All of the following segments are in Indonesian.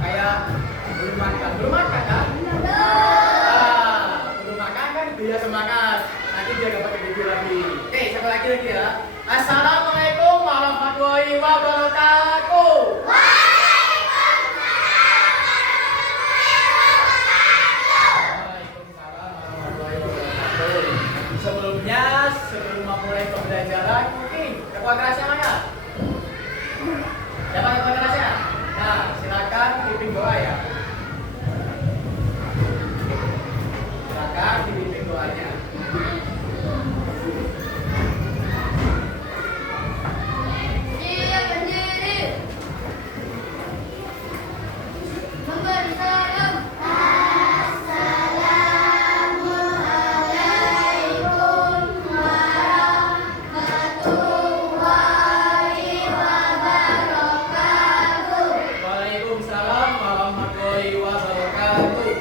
kayak belum makan. Belum makan kan? Belum makan kan biasa makan. Nanti dia dapat gigi lagi. Oke, satu lagi ya. Assalamualaikum warahmatullahi wabarakatuh. Sebelumnya, sebelum memulai pembelajaran, mungkin ketua kelasnya mana? Siapa ketua kelasnya? Nah, silakan pimpin doa ya. Silakan dipimpin doanya. Waalaikumsalam warahmatullahi wabarakatuh.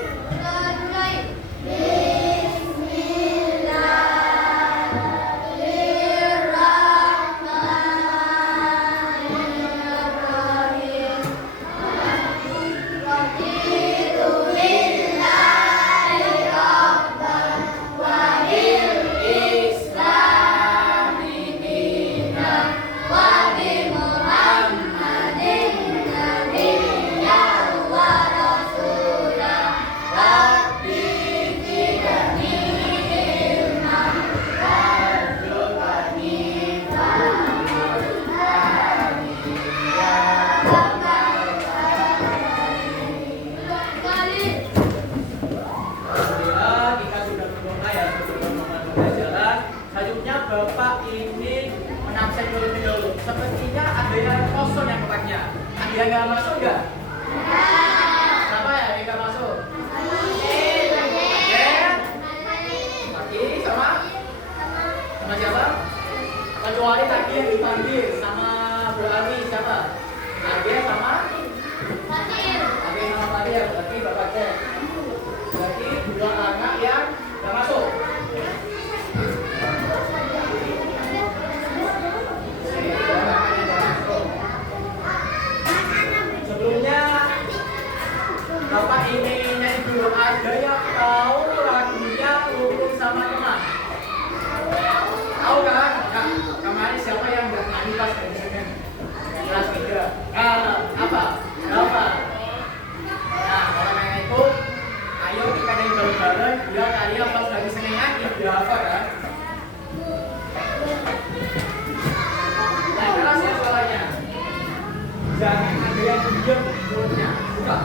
Bapak ini menabsen dulu. Sepertinya ada yang kosong yang tempatnya. Ada yang nggak masuk nggak? Siapa ya yang nggak masuk? Lagi sama? Sama siapa? Kecuali tadi yang dipanggil sama Bu Ami siapa? Ade sama? Ade sama Fadir. Berarti bapaknya. Berarti dua anak yang nggak masuk. Bapak ini nyanyi dulu, ada yang tahu lagunya Lulus sama Teman? Tahu kan? Nah, kemarin siapa yang nggak nyanyi pas dari sini? Kelas 3. Apa? Nah, orang yang itu, ayo kita nyanyi bareng-bareng biar kalian pas dari sini nyanyi, biar apa kan? Nah, keras ya suaranya. Jangan ada yang diam mulutnya. Buka.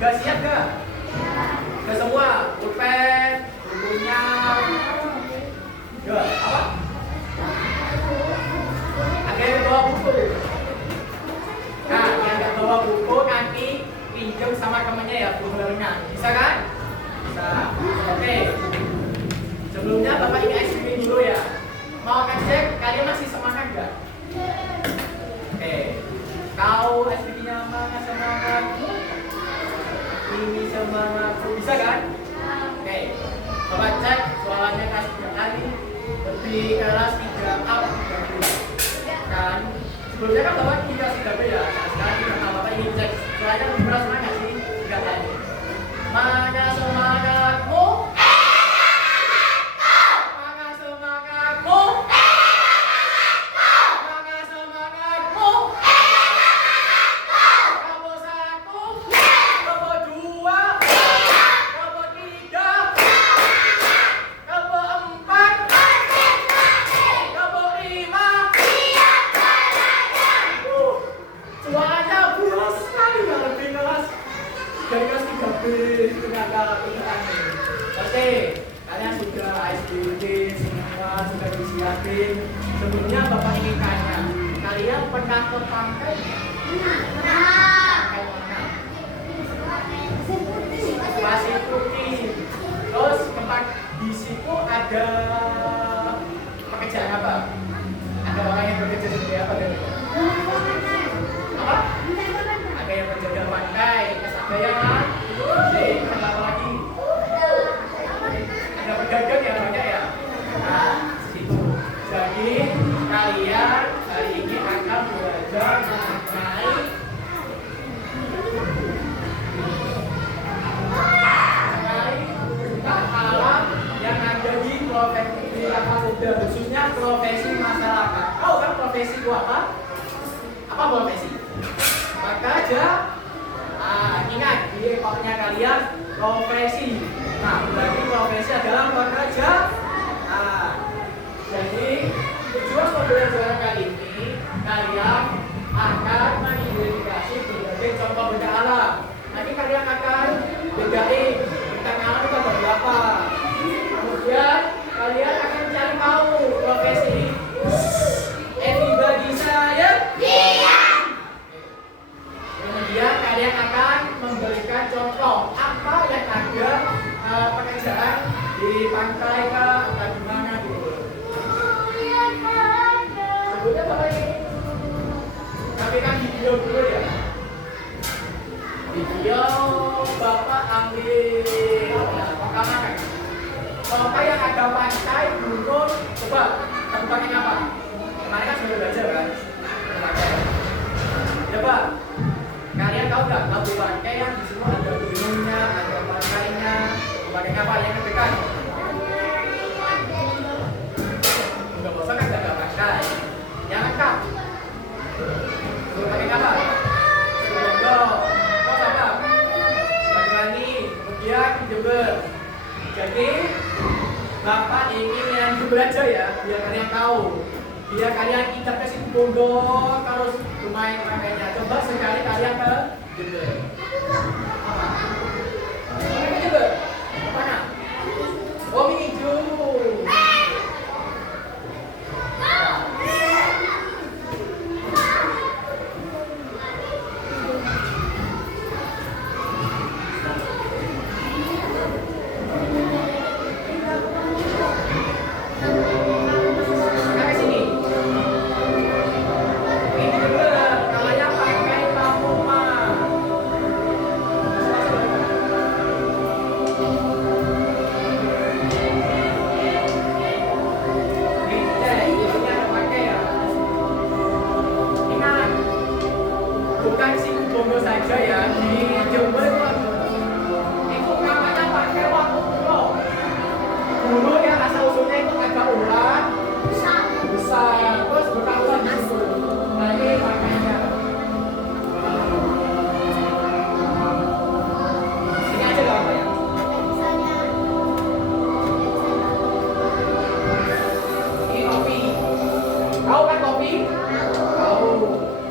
Gak siap gak? Gak semua? Pulpen, bukunya. Gak, apa? Ada yang bawa buku. Nah, yang gak bawa buku nanti pinjam sama temennya ya, bukunya. Bisa kan? Bisa. Oke. Sebelumnya Bapak ini SPP dulu ya. Mau ngecek kalian masih semangat gak? Oke. Kau SPP-nya mana semangat? Ini semangat. Bisa kan? Oke. Bapak cek soalnya kelas 3 kali lebih kelas 3A kan? Sebelumnya kan Bapak ini kelas 3B ya. Nah, sekarang kita Bapak ingin cek soalnya lebih berat semangat sih? Enggak tadi. Mana semangatmu? Dari kelas 3B itu agak aneh. Oke, kalian sudah SBD semua sudah disiapin. Sebelumnya Bapak ingin tanya, kalian pernah ke pantai? Pantai mana? Pasir Putih. Terus tempat di situ ada pekerjaan apa? Ada orang yang bekerja seperti apa? Apa? Ada yang menjaga pantai. Ada kan? Jadi, apa lagi? Ada pedagang ya banyak ya? Nah, situ. Jadi, kalian hari ini akan belajar mengenai tentang alam yang ada di profesi muda, khususnya profesi masyarakat. Tahu kan profesi itu apa? Apa profesi? Maka aja. Ingat di ekornya kalian profesi. Nah, berarti profesi adalah pekerja. Nah, jadi tujuan pembelajaran kali ini kalian akan mengidentifikasi berbagai contoh benda alam. Nanti kalian akan bedain bentang alam itu ada berapa. Kemudian kalian akan mencari tahu profesi ini. Everybody saya. Kemudian kalian akan memberikan contoh apa yang ada pekerjaan di pantai atau di mana gitu. Sebutnya Bapak ini. Tapi kan video dulu ya. Video Bapak ambil pertama kan. Contoh yang ada pantai, gunung, coba tempatnya apa? Kemarin kan sudah belajar kan? Ya Pak. Kalian tahu nggak lagu pantai yang di sini ada gunungnya, ada pantainya, pakai kapal yang terdekat? Udah bosan kan nggak ada pantai? Jangan kak. Pakai kapal. Go. Kau apa? Bagi kemudian Jember. Jadi Bapak ingin yang Jember aja ya, biar kalian tahu. Biar kalian ikat ke situ pondok, terus lumayan pantainya. Coba sekali kalian ke Jember. Apa? Ke Jember? Mana? Oh, hijau.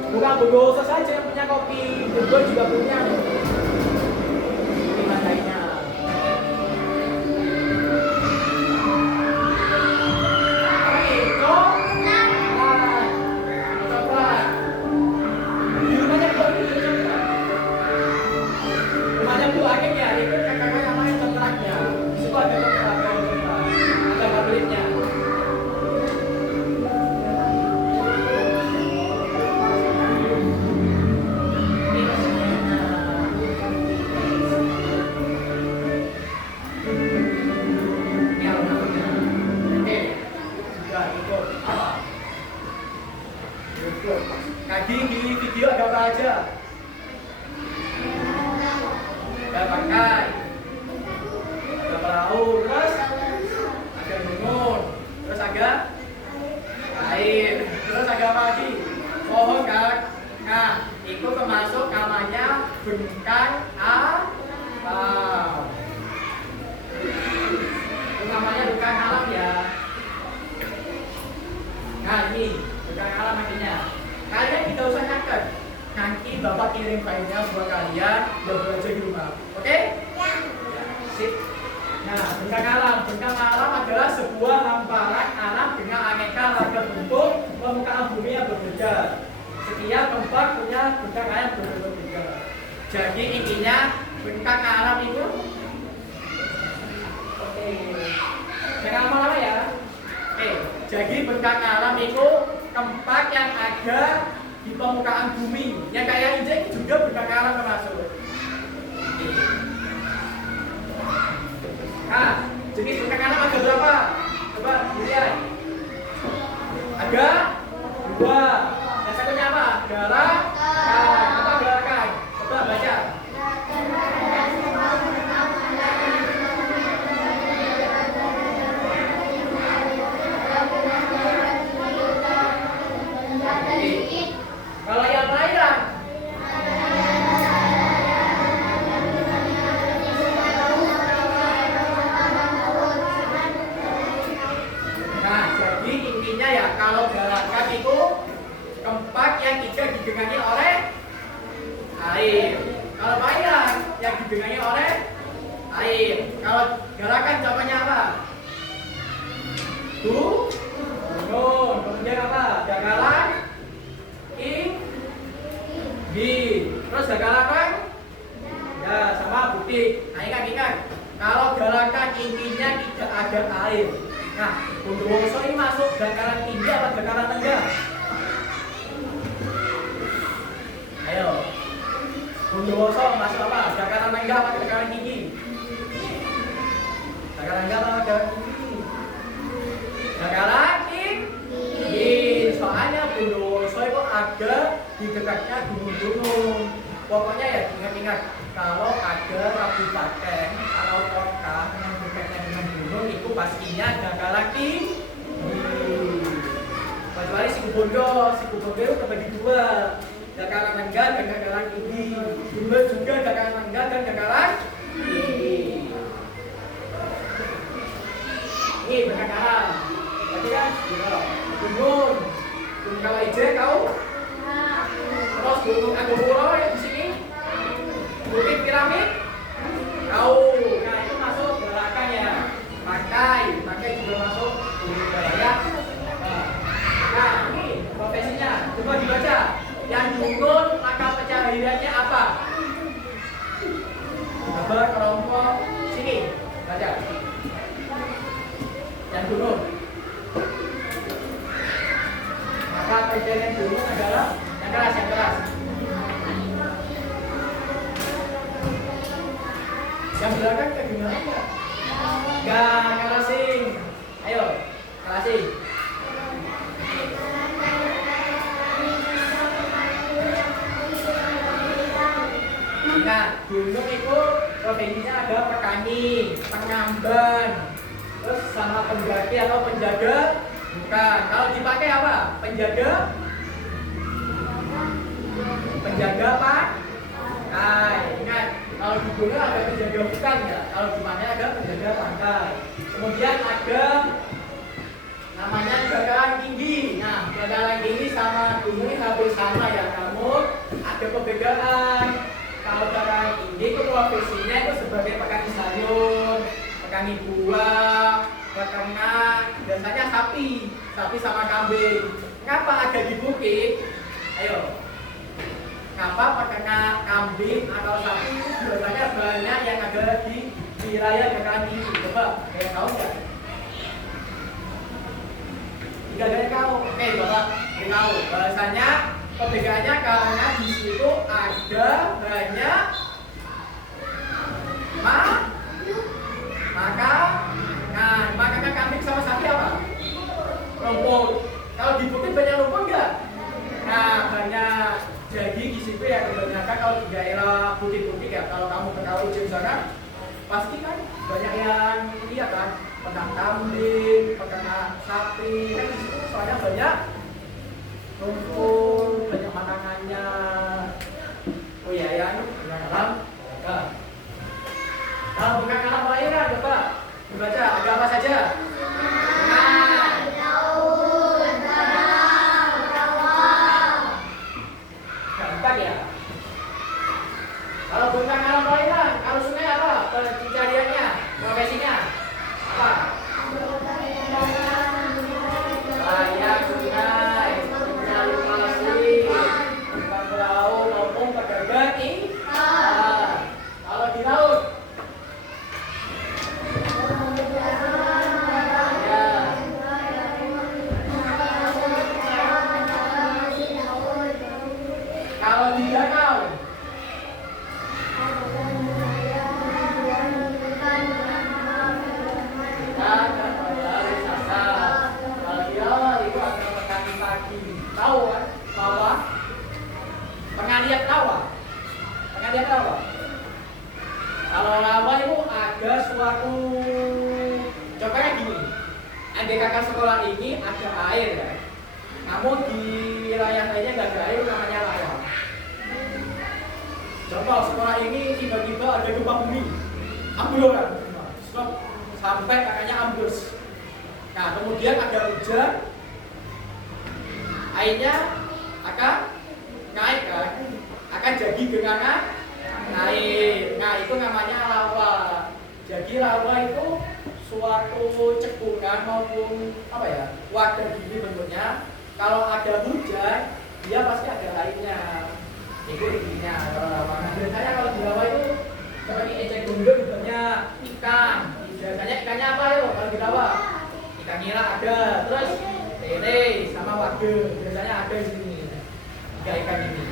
Bukan Bondowoso saja yang punya kopi, Jember juga punya. Sip. Nah, bengkang alam. Bengkang alam adalah sebuah hamparan alam dengan aneka ragam bentuk permukaan bumi yang berbeda. Setiap tempat punya bengkang alam yang berbeda. Jadi intinya bengkang alam itu jangan lama-lama ya. Jadi bengkang alam itu tempat yang ada di permukaan bumi. Yang kayak injek juga bengkang alam termasuk. Nah, jenis bengkang alam ada berapa? Coba lihat. Ada 2. Yang satunya apa? Garakan. Apa garakan? Coba baca. Kalau yang lain nah, jadi intinya ya kalau garakan itu tempat yang tidak digenangi oleh air. Kalau layang yang digenangi oleh air. Kalau garakan contohnya apa? Gunung. Kemudian apa? Dangkalan. Terus garakan ya sama bukti. Nah ingat kalau garakan intinya tidak ada air. Nah Bondowoso ini masuk dangkalan tinggi apa dangkalan rendah? Ayo Bondowoso masuk apa? Dangkalan rendah apa dangkalan tinggi? Dangkalan rendah apa dangkalan tinggi? Dangkalan tinggi. Soalnya Bondowoso itu ada di dekatnya gunung-gunung. Pokoknya ya ingat-ingat kalau ada kabupaten atau kota yang dekatnya dengan gunung itu pastinya dangkalan tinggi. Kecuali Situbondo itu terbagi 2, dangkalan rendah dan dangkalan tinggi. Jumlah juga dangkalan rendah dan dangkalan tinggi. Ini berdangkalan. Berarti kan gunung kalau ije tahu. Terus gunung Agopuro yang di sini, Bukit Piramid, tahu. Nah itu masuk garakan ya. Pakai juga masuk gunung ya. Nah ini profesinya, coba dibaca. Yang dukun maka pencahariannya apa? Gambar kelompok sini, baca. Yang dukun. Maka pencaharian dukun adalah yang keras. Yang belakang kayak gimana enggak? Enggak, kerasin. Ayo, kerasin. Nah, gunung itu profesinya ada petani, pengamban, terus sama pendaki atau penjaga. Bukan. Kalau dipakai apa? Penjaga pantai. Ingat, kalau di gunung ada penjaga hutan ya. Kalau di mana ada penjaga pantai. Kemudian ada namanya dangkalan tinggi. Nah, dangkalan tinggi sama gunung ini hampir sama ya. Namun ada perbedaan. Kalau dangkalan tinggi itu profesinya itu sebagai petani sayur, petani buah, peternak, biasanya sapi sama kambing. Kenapa ada di bukit? Ayo. Kenapa peternak kambing atau sapi itu biasanya banyak yang ada di wilayah dangkalan tinggi? Coba, kayak tahu nggak? Tiga dari kau, oke, bapak tahu. Bahasanya perbedaannya karena di situ ada banyak makanan kambing sama sapi apa? Rumput. Kalau di bukit banyak rumput nggak? Nah, banyak. Jadi di situ ya kebanyakan kalau di daerah bukit-bukit ya, kalau kamu ke Kauci sana, pasti kan banyak yang lihat kan, peternak kambing, peternak sapi, kan di situ soalnya banyak rumput, banyak makanannya. Oh iya ya, bengkang alam. Kalau bengkang alam lainnya coba dibaca, ada apa saja? Kalau bengkang alam lainnya, kalau sungai apa pencariannya? ada suatu contohnya gini. Andai kakak sekolah ini ada air ya, namun di wilayah lainnya nggak ada air, namanya lawa. Contoh sekolah ini tiba-tiba ada gempa bumi, ambruk kan, sampai kakaknya ambrus. Nah kemudian ada hujan, airnya akan naik kan, akan jadi genangan air. Nah itu namanya lawa. Jadi lawa itu suatu cekungan maupun apa ya, wadah gini bentuknya. Kalau ada hujan, dia pasti ada airnya. Itu intinya kalau lawa. Nah, biasanya kalau di lawa itu seperti eceng gondok bentuknya ikan. Biasanya ikannya apa ya kalau di lawa? Ikan nila ada, terus lele sama wage biasanya ada di sini. Tiga ikan ini.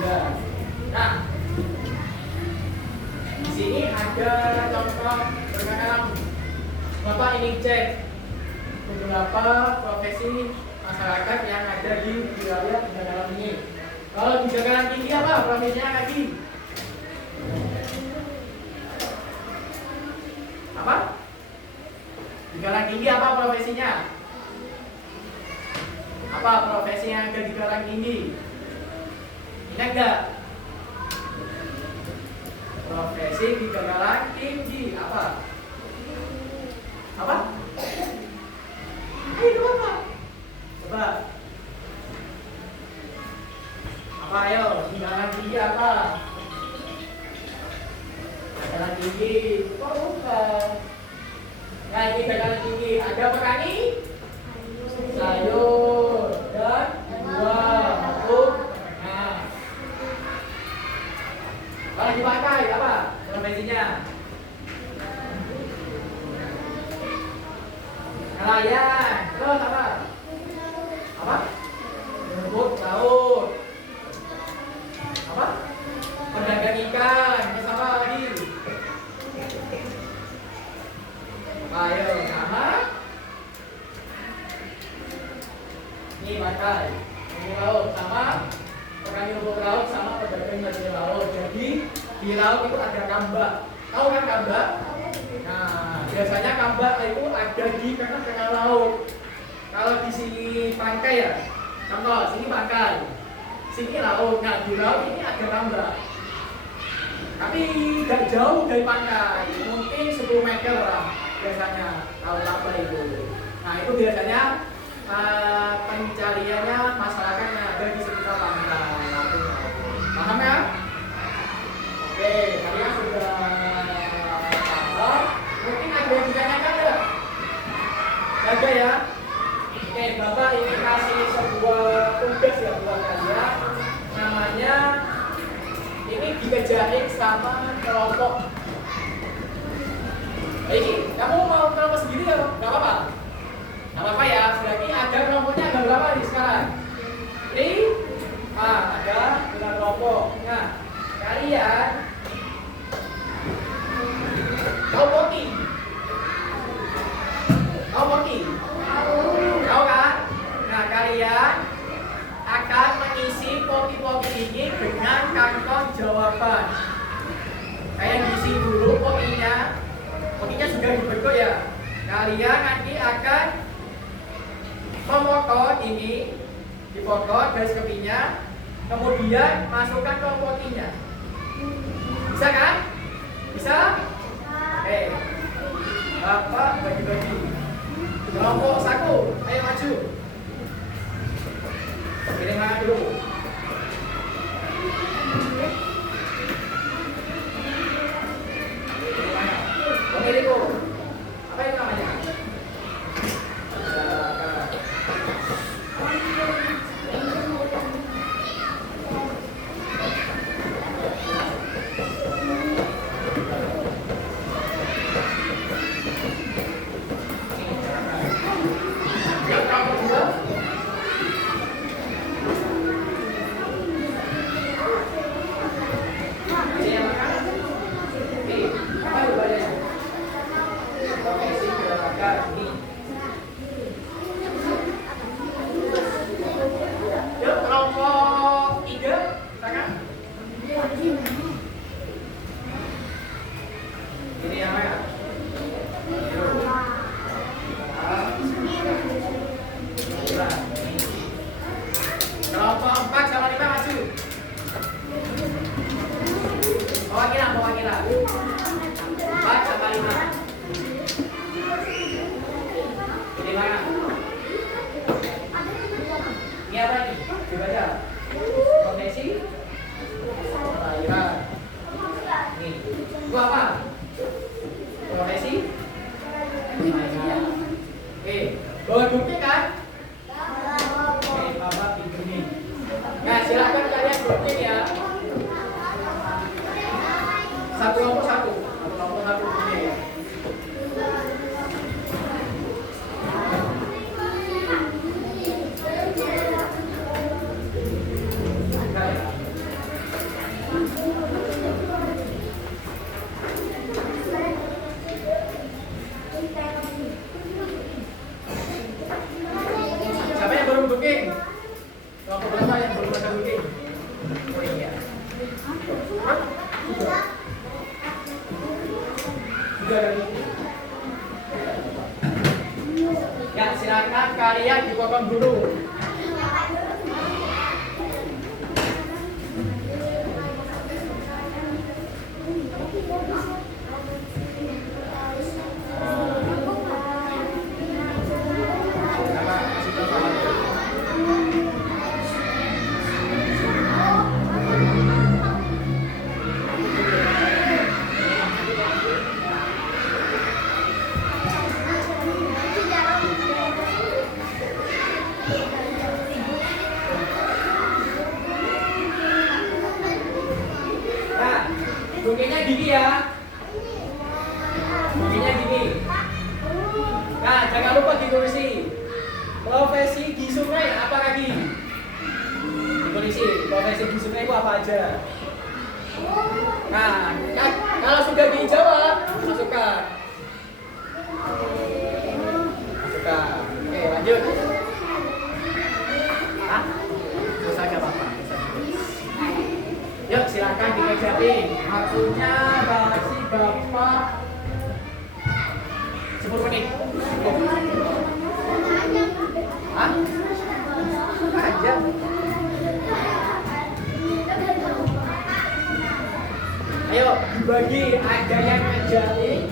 Ya. Nah, di sini ada contoh perkenalan. Bapak ingin cek beberapa profesi masyarakat yang ada di wilayah Dagalan ini. Kalau di Dagalan tinggi apa profesinya lagi? Apa? Di Galang tinggi apa profesinya? Apa profesi yang ada di Galang tinggi? Ingat enggak? Profesi di Galang tinggi apa? Apa? Ayo apa? Coba. Apa ayo? Di Galang tinggi apa? Galang tinggi. Kok bukan? Nah ini Galang tinggi. Ada petani? Sayur dan buah. Betul. Nah. Kalau dipakai apa profesinya? Nelayan. Terus apa? Apa? Rumput laut. Apa? Pedagang ikan. Terus apa lagi? Ayo, sama. Ini pakai. Ini laut sama. Petani rumput laut sama pedagang hasil laut. Jadi di laut itu ada kambak. Tahu kan kambak? Nah, biasanya kambak itu ada di tengah-tengah laut. Kalau di sini pantai ya, contoh sini pantai, sini laut. Nah di laut ini ada kambak. Tapi tidak jauh dari pantai, mungkin 10 meter lah biasanya kalau kambak itu. Nah itu biasanya pencariannya masyarakat yang ada di sekitar pantai. Paham ya? Oke, kalian sudah paham? Mungkin ada yang ditanyakan ya? Ada ya? Oke, Bapak ini kasih sebuah tugas ya buat kalian. Namanya ini dikerjain sama kelompok. Ini kamu mau kelompok sendiri ya? Gak apa-apa? Gak apa-apa ya, berarti ada kelompoknya ada berapa nih sekarang? Ini ada dengan kelompok. Nah, kalian tahu poti? Tahu poti? Tahu kan? Nah, kalian akan mengisi poti-poti ini dengan kantong jawaban. Kalian isi dulu potinya. Potinya sudah dibentuk ya. Kalian nanti akan memotong ini, dipotong garis kepinya, kemudian masukkan ke potinya. Bisa kan? Bisa? Bapak bagi-bagi. Kelompok saku, ayo maju. Pilih mana dulu? Pilih mana? Pemilihku. Apa itu namanya? dibaca. Profesi kelahiran. Nih, itu apa? Profesi kelahiran. Oke, bawa bukti kan? Oke, Bapak Ibu nih. Nah, silakan kalian bukti ya. Satu nomor satu buktinya ya. Siapa yang baru booking? Kelompok berapa yang baru ada booking? Oh iya. Sudah ada booking. Ya, silakan kalian dipotong dulu. Bookingnya gini ya. Bookingnya gini. Nah, jangan lupa ditulis profesi di sungai apa lagi? Ditulis profesi di sungai itu apa aja. Nah, kalau sudah dijawab, masukkan. Masukkan. Oke, lanjut. Hah? Susah gak apa-apa. Yuk, silakan dikejarin. Waktunya bagi Bapak 10 menit. Hah? Aja. Ayo, dibagi. Ada yang ngajarin.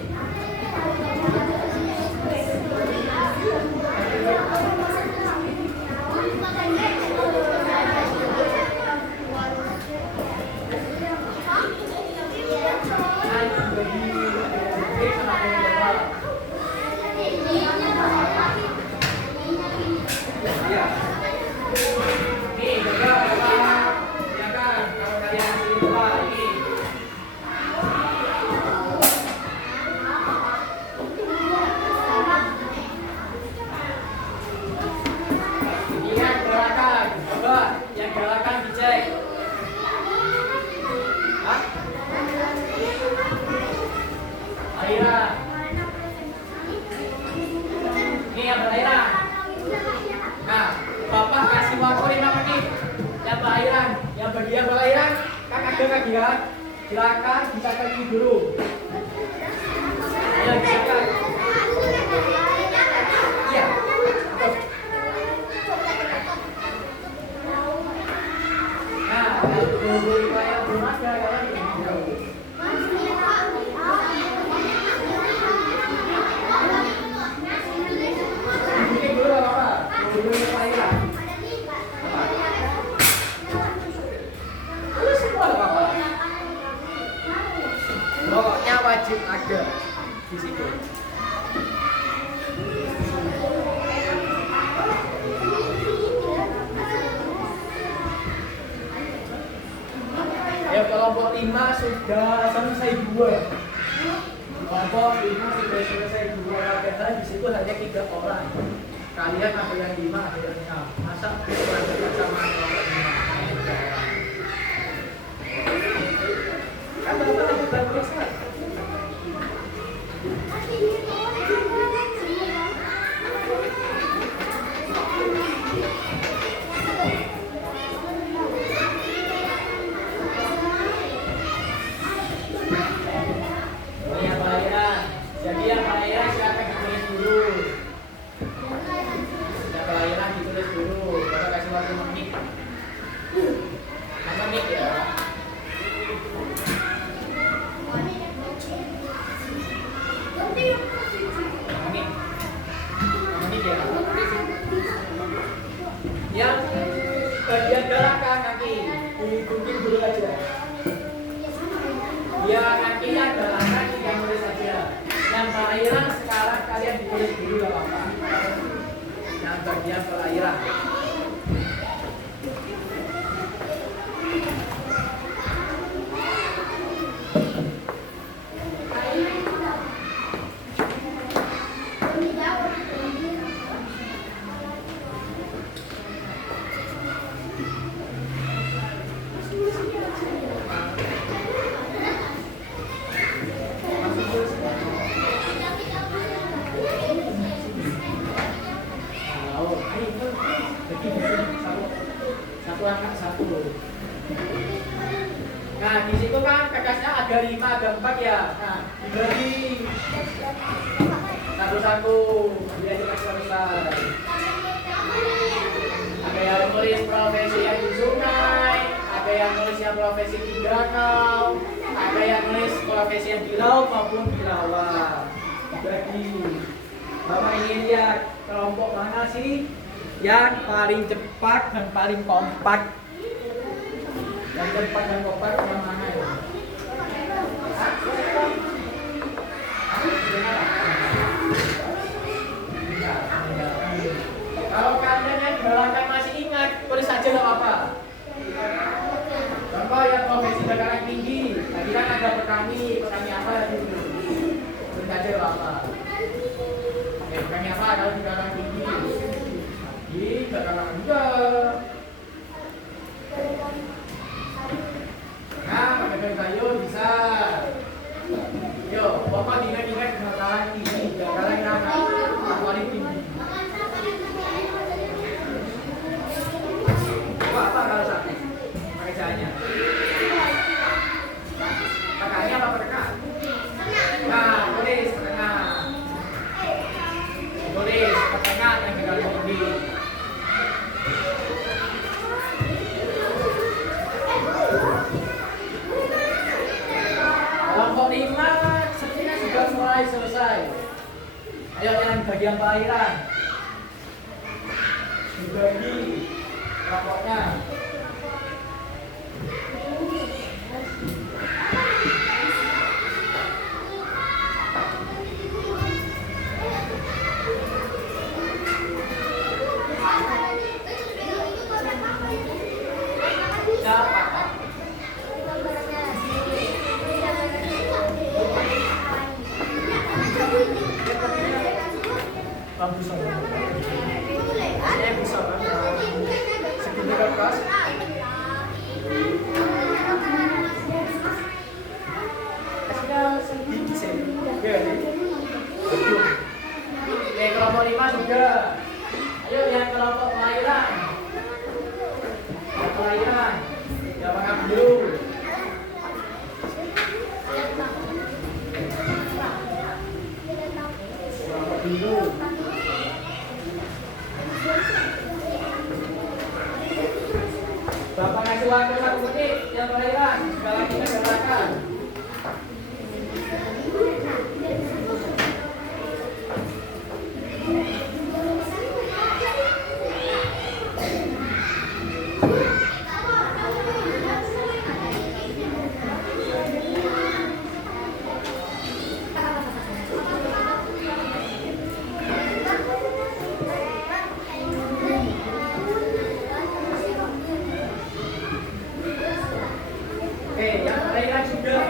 Silakan dicatat dulu. Ayo silakan. Iya. Nah, kalau yang belum ada kalian bikin dulu apa? Dulu kelahiran. Pokoknya wajib ada di situ. Ya, kelompok 5 sudah selesai 2. Kelompok 5 sudah selesai 2. Padahal di situ hanya 3 orang. Kalian ada yang 5, ada yang 6. Masa kurang dekat sama kelompok 5? Kan Bapak lagi berperiksaan. Jadi yang kelahiran silakan ditulis dulu. Yang kelahiran ditulis dulu. Bapak kasih waktu menit. kanan kiri adalah yang nulis saja. Yang perairan sekarang kalian ditulis dulu gak apa-apa. Yang bagian perairan. Nah, di situ kan kakaknya ada 5, ada 4 ya. Nah, dibagi satu-satu biar kita selesai. Ada yang nulis profesi yang di sungai, ada yang nulis yang profesi di danau, ada yang nulis profesi yang di laut maupun di rawa. Dibagi. Bapak ingin lihat kelompok mana sih yang paling cepat dan paling kompak? Yang cepat dan kompak yang mana ya? Kalau kalian yang belakang masih ingat, tulis saja nggak apa-apa. Contoh yang profesi dataran tinggi, tadi kan ada petani apa itu? Tulis saja nggak apa-apa. Petani apa kalau di dataran tinggi? Di dataran rendah. Nah, pakai kayu bisa. Yo, bapak ingat-ingat dataran tinggi, dataran yang paling tinggi. Apa kalau sakit? Pakai caranya. Pakainya apa perkat? Nah, tulis tengah. Tulis tengah yang kita tinggi. Kelompok 5 sepertinya sudah mulai selesai. Ayo yang bagian perairan dibagi kelompoknya. Bisa kan? Segini kertas. Kelompok 5 sudah. Ayo yang kelompok perairan. Perairan. Ya makan dulu. Kelompok dulu. Bapak ngasih waktu 1 menit yang perairan. Sekali kita gerakan. Yang perairan sudah.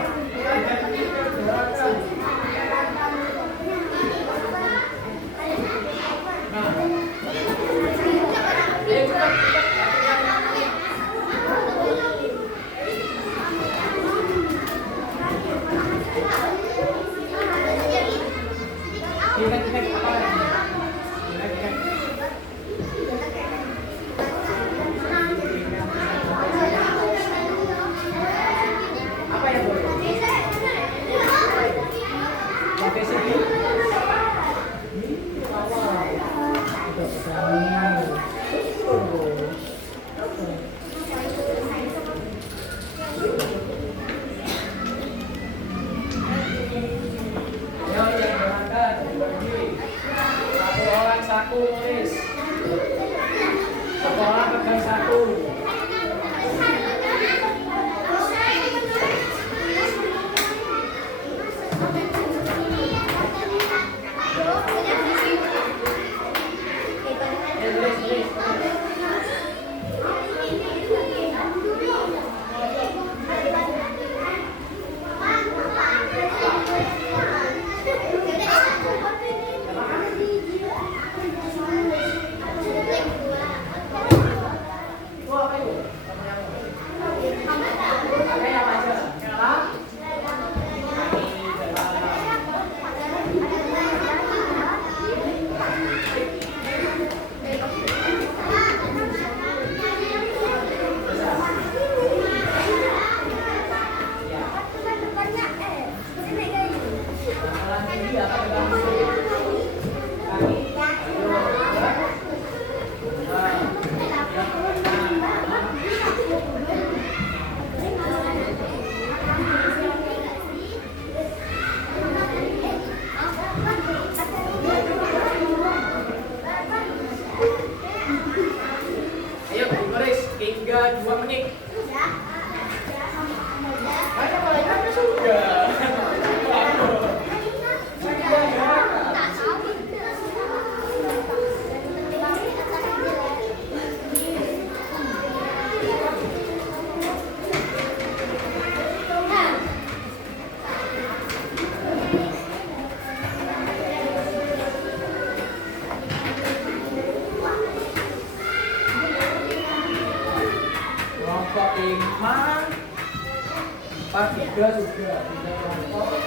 tiga sudah. Tiga kelompok.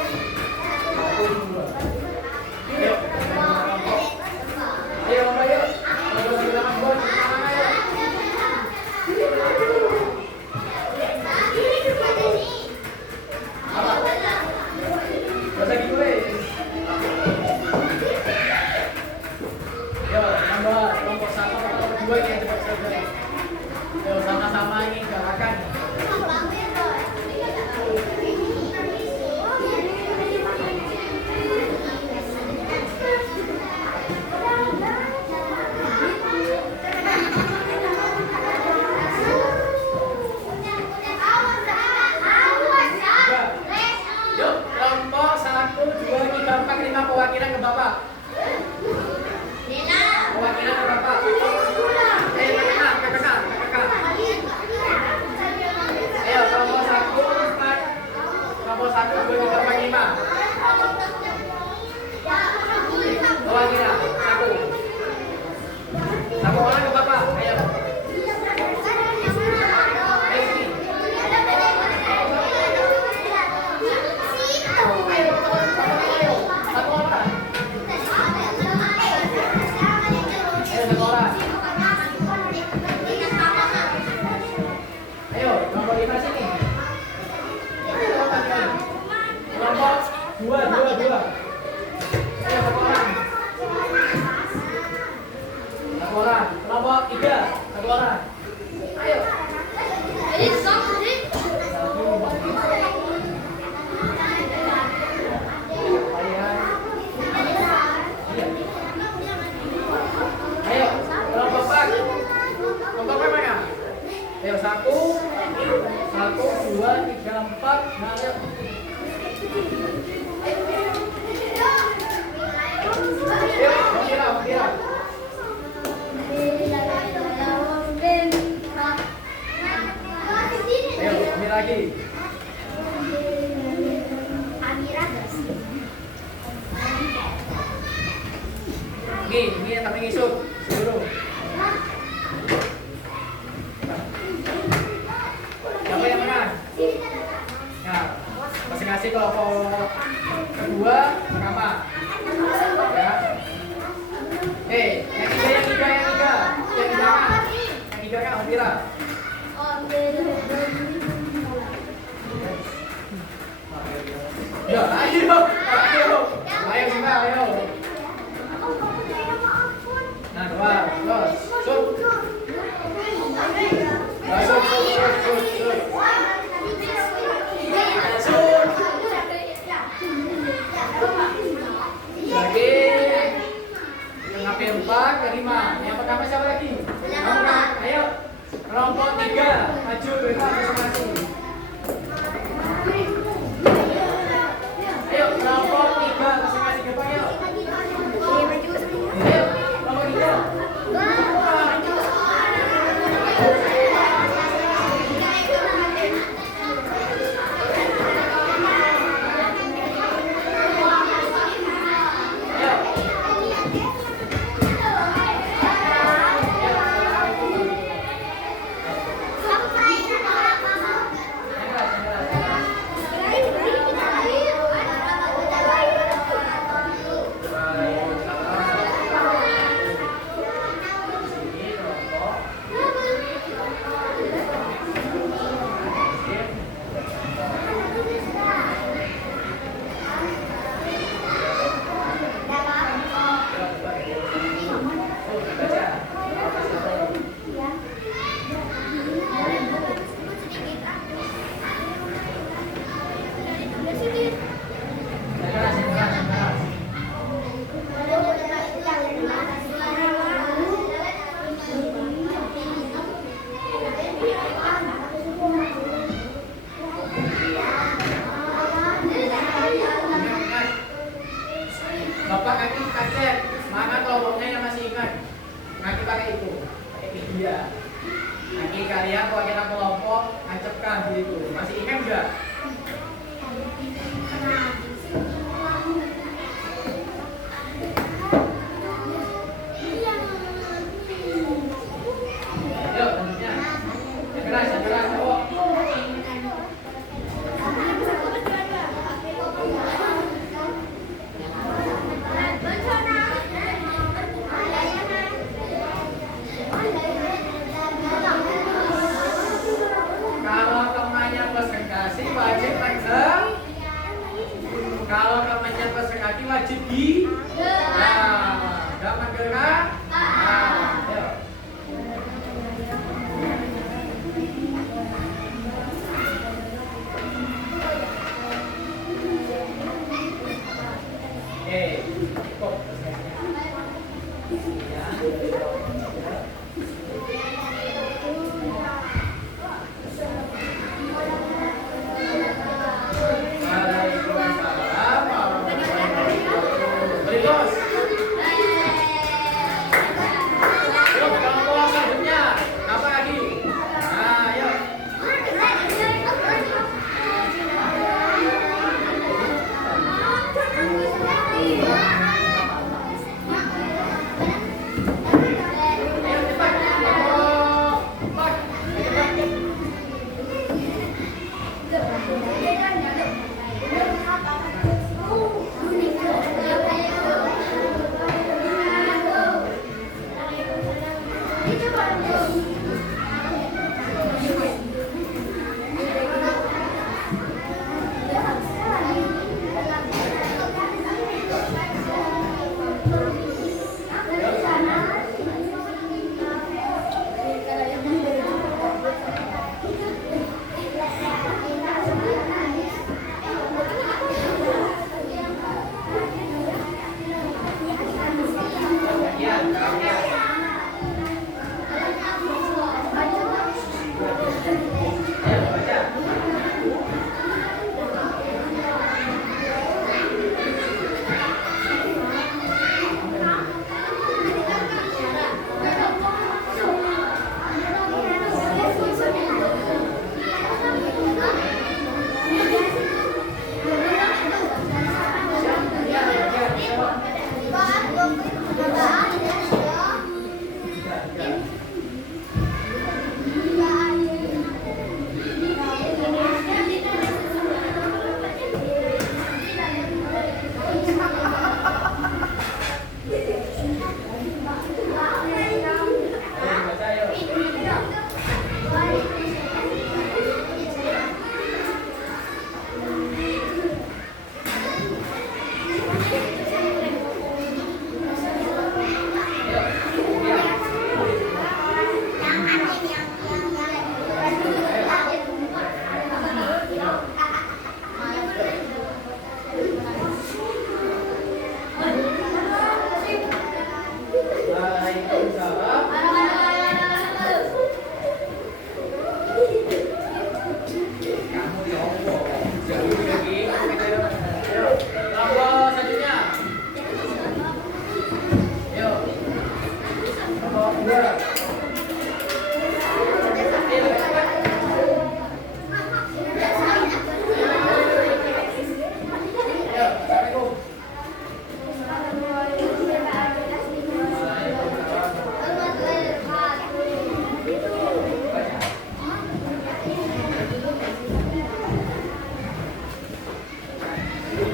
Satu dua. Ayo, kelompok. Ayo, ayo. Ayo, silakan buat. Apa? Bahasa Inggris. Yo, tambah kelompok satu kelompok dua ini yang cepat selesai. Yo, sama-sama ini gerakan. Yuk, kelompok 1, 2, 3, 4, 5 perwakilan ke Bapak. Perwakilan ke Bapak. Ayo, kelompok 1, 4. Kelompok 1, 2, 3, 4, 5. Perwakilan 1. Satu orang ke Bapak. Ayo. Dua. Ayo, satu orang. Satu orang. Kelompok 3, satu orang. Ayo. Ayo, kelompok 4. Kelompok mana? Ayo, 1, 2, 3, 4. Nah, ayo. Mira. Ayo, ambil lagi. Ini yang kami ngisut. Suruh. Siapa yang menang? Nah, masing-masing kelompok kedua sama. Ya. Yang tiga. Yang tiga kan Mira. Ya, ayo. Ayo Mira, ayo. Nah, dua, terus. Sut. Lagi. Yang hampir 4 ke 5. Yang pertama siapa lagi? Ayo. Kelompok 3. Maju masing-masing. Ayo, Kalau kamarnya pasang kaki wajib di. Nah, dapat gerak. Nah, ayo. Cukup.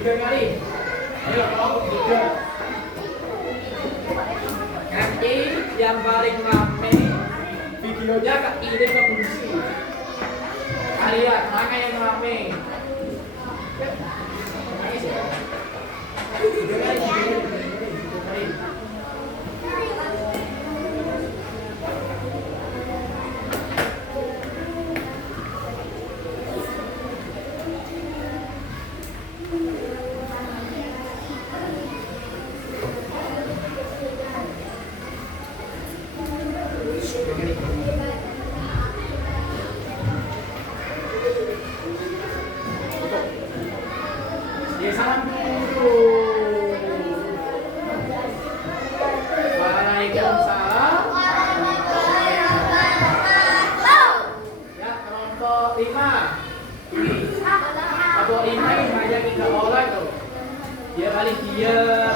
Tiga kali. Ayo, kelompok tiga. Nanti yang paling rame videonya ini ke Busi. Kalian, mana yang rame? Nangis ya? Tiga kali. Ya salam dulu. Waalaikumsalam. Ya kelompok 5. Ini. Kelompok 5 ini banyak kita olah tuh. Dia paling diam.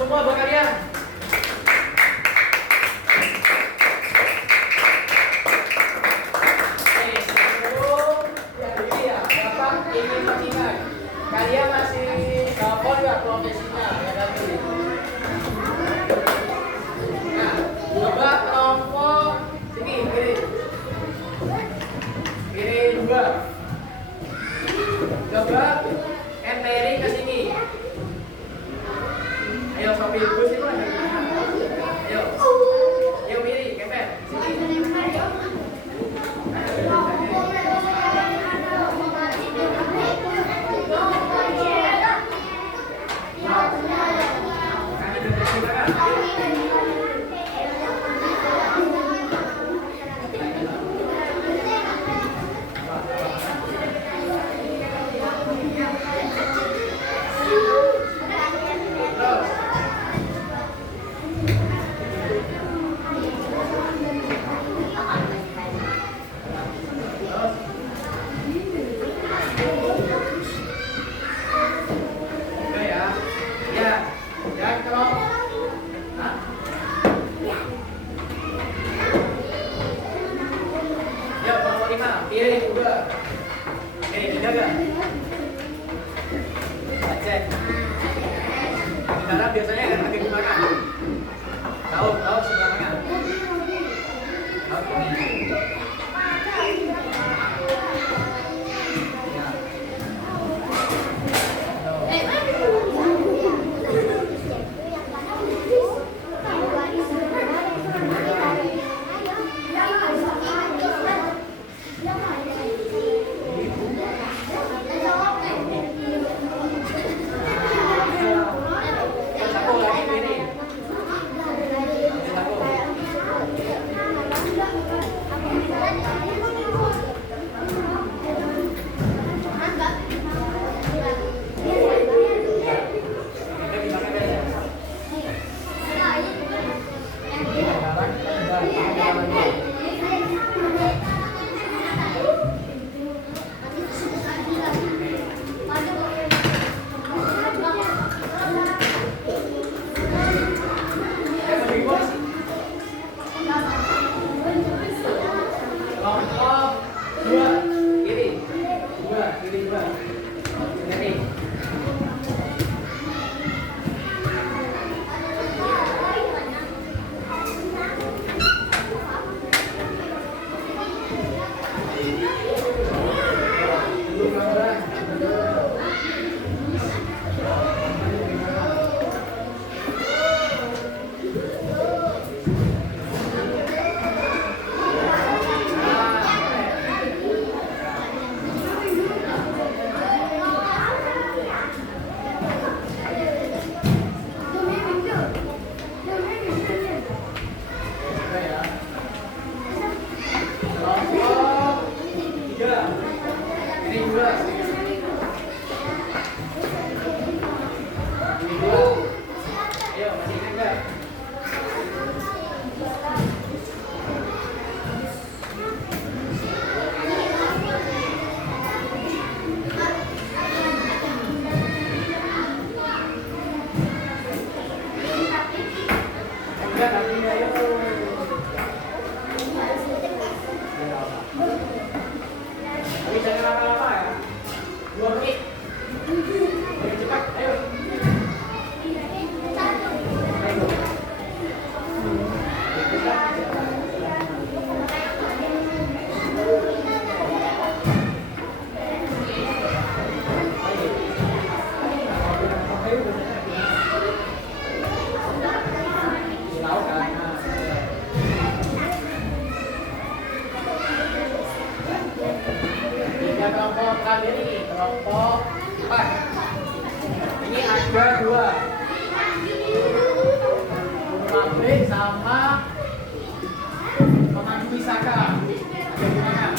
Semua buat kalian. Ingin mengingat kalian masih pon nggak profesinya ya kan? Nah, coba kelompok sini kiri dua. Coba entering ke sini. Ayo sopir bus itu ada. Ayo. Ayo Miri, kepet. Sini. Pilih juga. Tidak gak? Cek. Cara biasanya agak gimana? Tahu sebenarnya. Oke. kalian ini kelompok 4. Ini ada 2. Pabrik sama pemandu wisata. Ada gimana?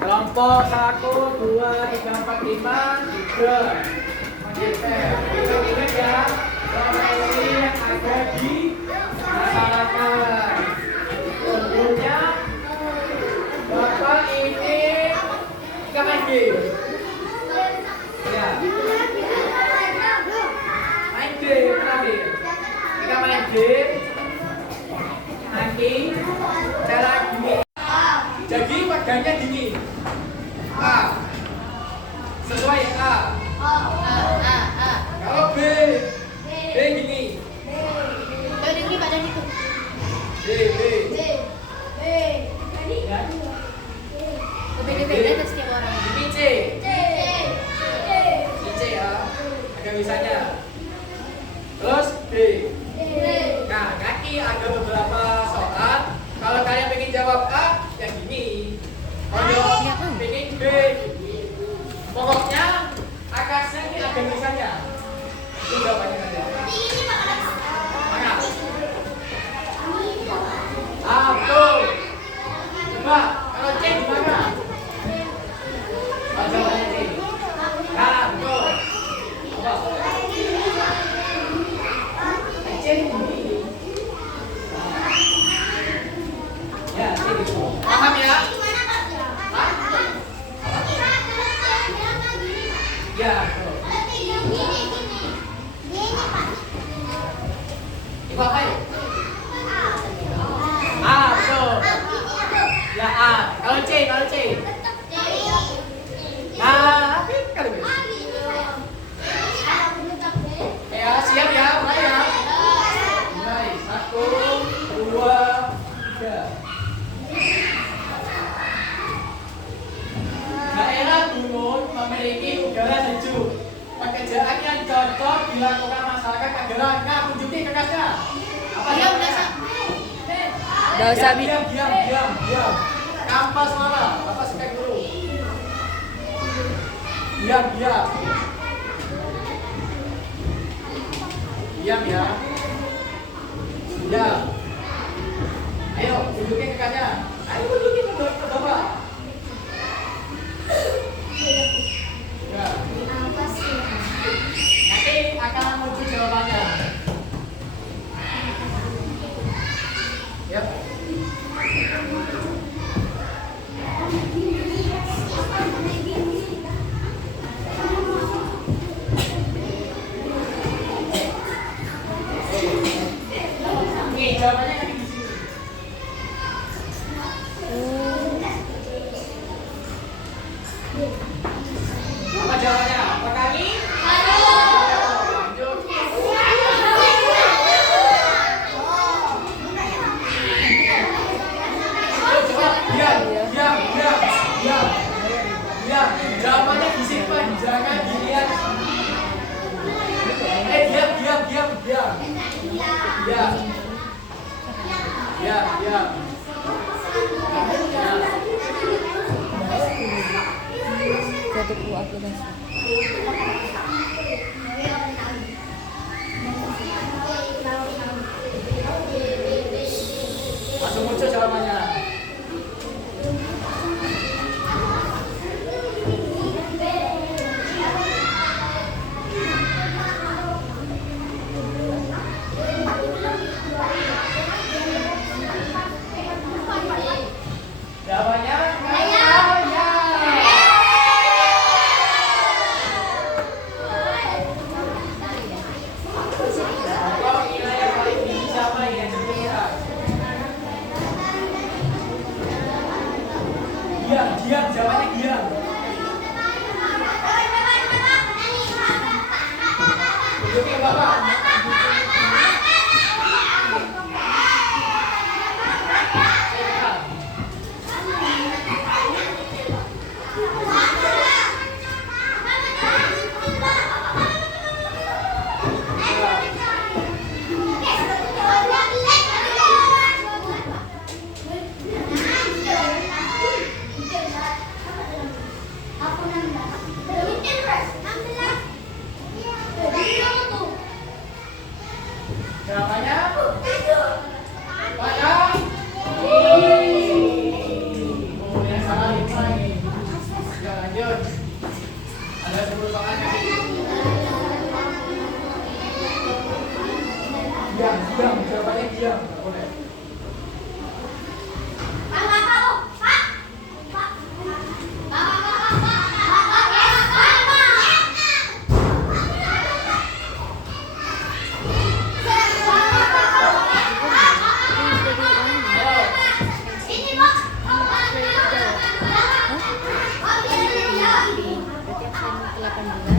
Kelompok 1, 2, 3, 4, 5 juga ingat ya, profesi yang ada di masyarakat. Tentunya Bapak ini main game ya, main game terakhir kita main game nanti cara gini, jadi padanya dingin. A sesuai A. Kalau B gini. Jadi ini badan itu. B. Ya. Beda-beda setiap orang. Ini C ya. Ada misalnya. Terus D. Nah, nanti ada beberapa soal. Kalau kalian pengen jawab A, yang gini. Kalau pengen B, pokoknya akasnya ini ada misalnya. Itu jawabannya saja. Mana? Betul. Coba, kalau C gimana? Jawabannya C. Nah, betul. Coba. C ini. Ya, C gitu. Paham ya? Ya, betul. Ibu apa ya? A, betul. Ya A. Kalau C. Nah, kali ini. Ya, siap ya, mulai ya. Mulai. 1, 2, 3. Daerah gunung memiliki udara sejuk. Pekerjaan yang cocok dilakukan masyarakat adalah kunjungi kekasnya. Apa Diam, diam. Kampas mana? Bapak sekali dulu. Diam. Diam ya. Diam. Ayo, kunjungi kekasnya. Ayo kunjungi ke Bapak. Ya. Nanti akan muncul jawabannya. Ya. Oke, jawabannya nanti di sini. Apa jawabannya? Apa kali? Jawabannya disimpan, jangan dilihat. Diam. Satu aplikasi. Langsung muncul jawabannya. Diam, jawabannya diam. Tunjukin Bapak. Jawabannya pada yang salah 5 ini. Ya lanjut. Ada 10 soalnya. Diam, jawabannya diam. Nggak boleh. Berarti absen ke-18.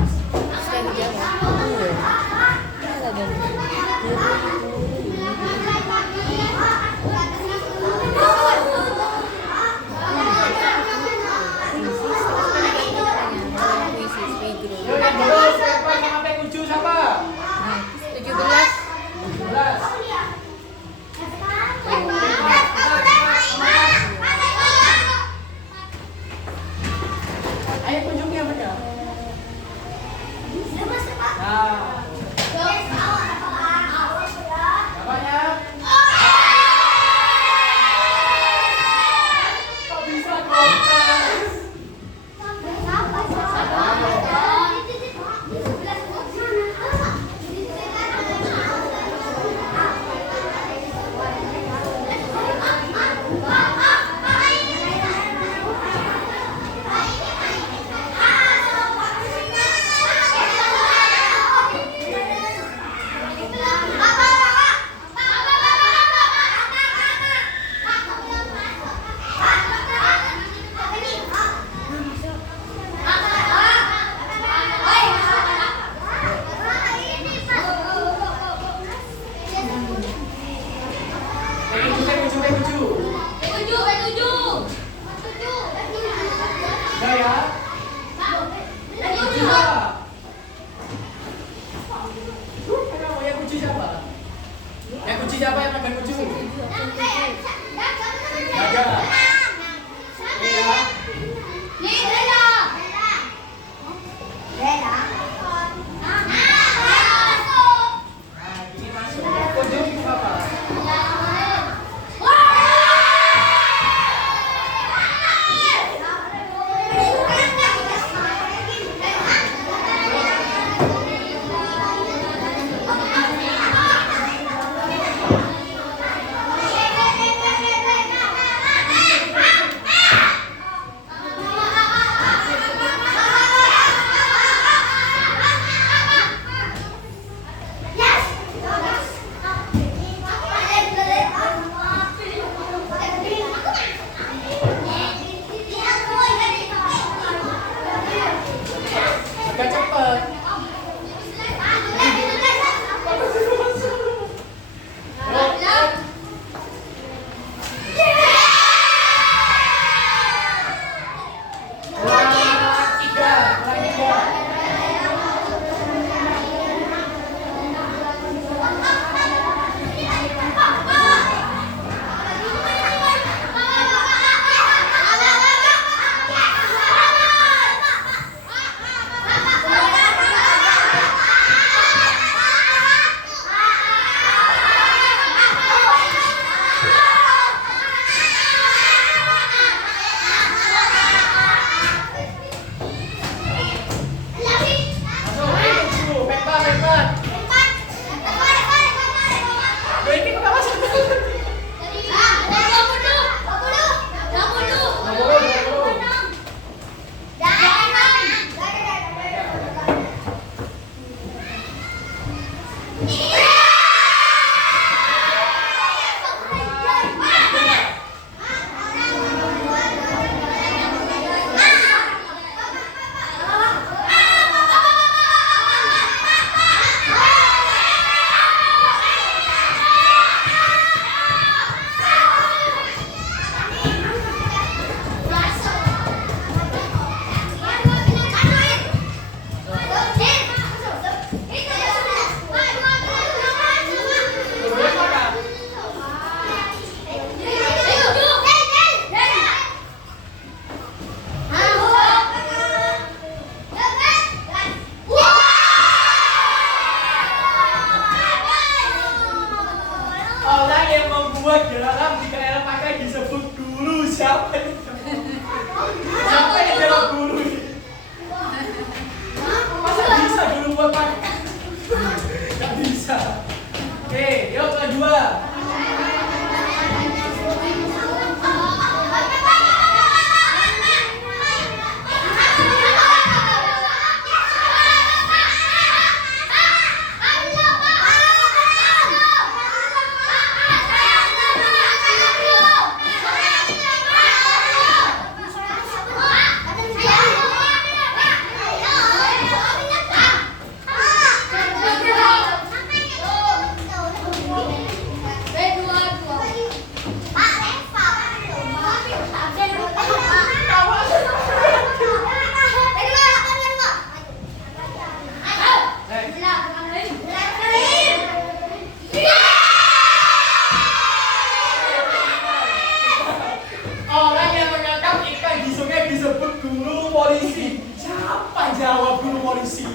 Guru polisi. Siapa jawab guru polisi?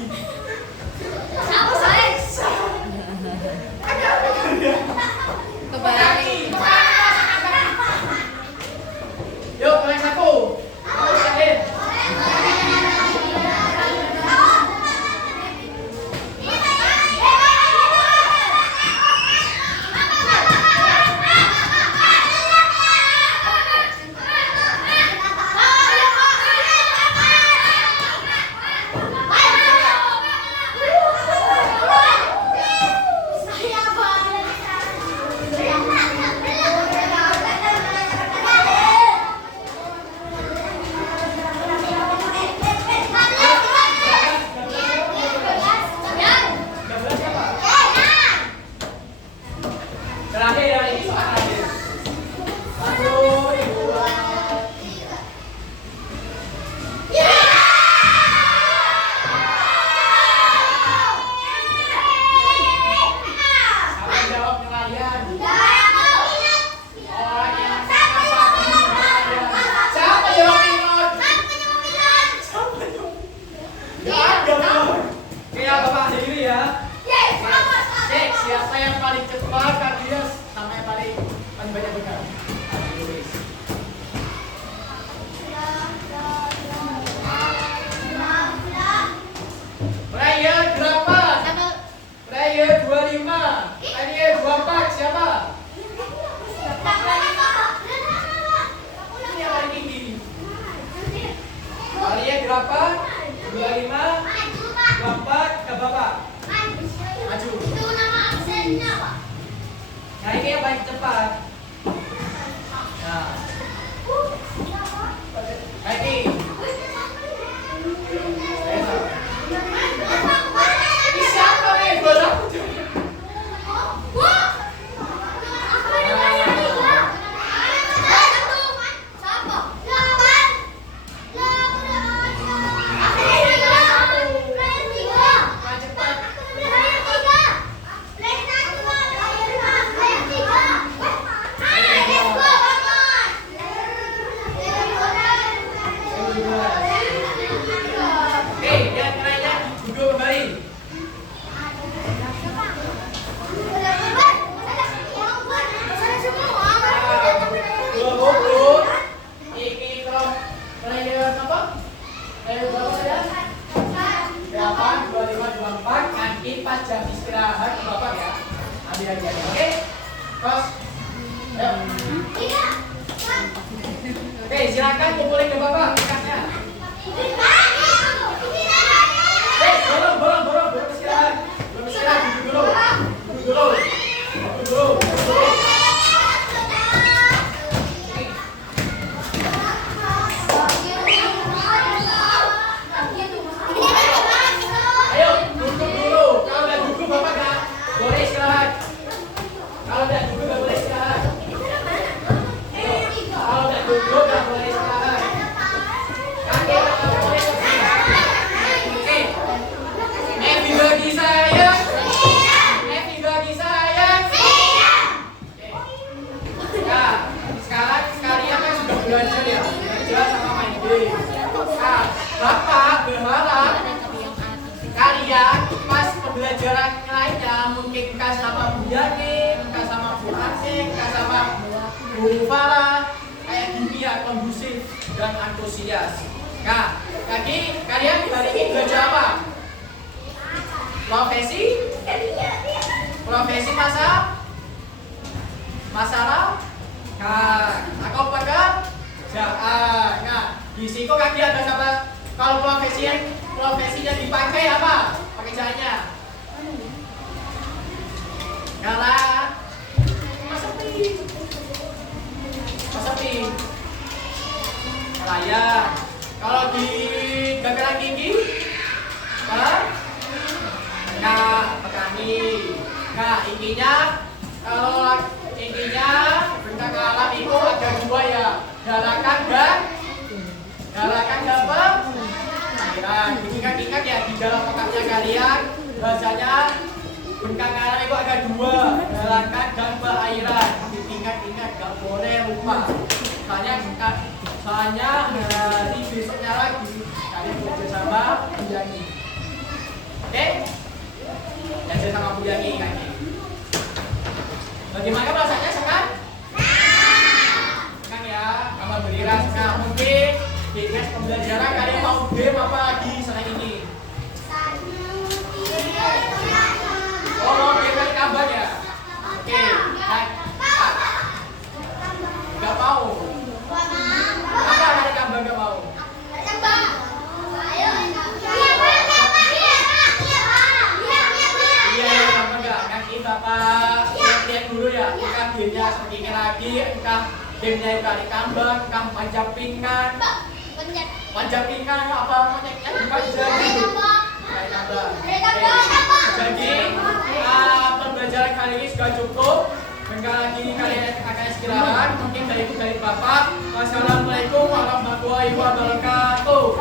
Siapa saya? Kebayang. Yuk, yang satu. Usahain. Terakhir ya, ini soal terakhir. 1, 2, 3. Siapa yang jawab nelayan? Orang yang nampak di nelayan. Siapa yang jawab pilot? Siapa yang? Ya ada. Oke ya, Bapak sendiri ya. Cek siapa yang paling cepat kan dia sama yang paling banyak bekal. Tulis. Player berapa? Player 25. Player 24 siapa? Ini yang paling tinggi. Player berapa? 25. 24 ke Bapak. Maju. Nah ini yang paling cepat. Nah. Baik ini. Ini siapa nih? Buat aku juga. Pas jam istirahat Bapak ya, ambil aja, oke? Kos, ayo. Oke, silakan kumpulin ke Bapak berkasnya. Belum istirahat, duduk dulu. Ayo, duduk dulu. Kalau udah duduk Bapak nggak boleh istirahat. Kalau udah duduk nggak boleh istirahat. Kalau udah duduk nggak boleh istirahat. Kaki nggak boleh istirahat. Oke. Evi bagi saya. Evi bagi saya. Oke. Nah, sekarang kalian kan sudah belajar ya, belajar sama main game. Nah, Bapak berharap kalian pas pembelajaran lainnya mungkin Kak sama Bu Yani, Kak sama Bu Asik, Kak sama Bu Farah kayak kimia, kondusif dan antusias. Nah, kalian hari ini belajar apa? Profesi masalah. Nah, kau pekerjaan. Nah, di situ kalian ada sama. Kalau profesinya dipakai apa? Pekerjaannya? Jalan. Sepi. Nelayan. Kalau di gagaran gigi, petani. Nah, intinya kalau intinya benda alam itu ada dua ya, galakan dan apa? Nah, ingat-ingat ya di dalam otaknya kalian bahasanya bengkak alam itu ada dua, galakan dan perairan. Ingat-ingat, gak boleh lupa. Soalnya dari besoknya lagi kalian belajar sama Bu Yani. Oke? Belajar sama Bu Yani kaki. Bagaimana rasanya sekarang? Senang ya, kamu beriras. Nah, mungkin di kelas pembelajaran kalian mau game apa lagi selain ini? Oh, mau game kali kabar ya? Oke, nggak mau. Apa kali kabar nggak mau? Iya, kamu nggak. Nanti Bapak lihat dulu ya. Entah gamenya seperti ini lagi, entah gamenya kali tambah, entah panjat pinang. Panjat pinang apa monyetnya bukan jadi. Kali tambah. Jadi pembelajaran kali ini sudah cukup. Bentar lagi kalian akan istirahat. Mungkin dari Bapak. Wassalamualaikum warahmatullahi wabarakatuh.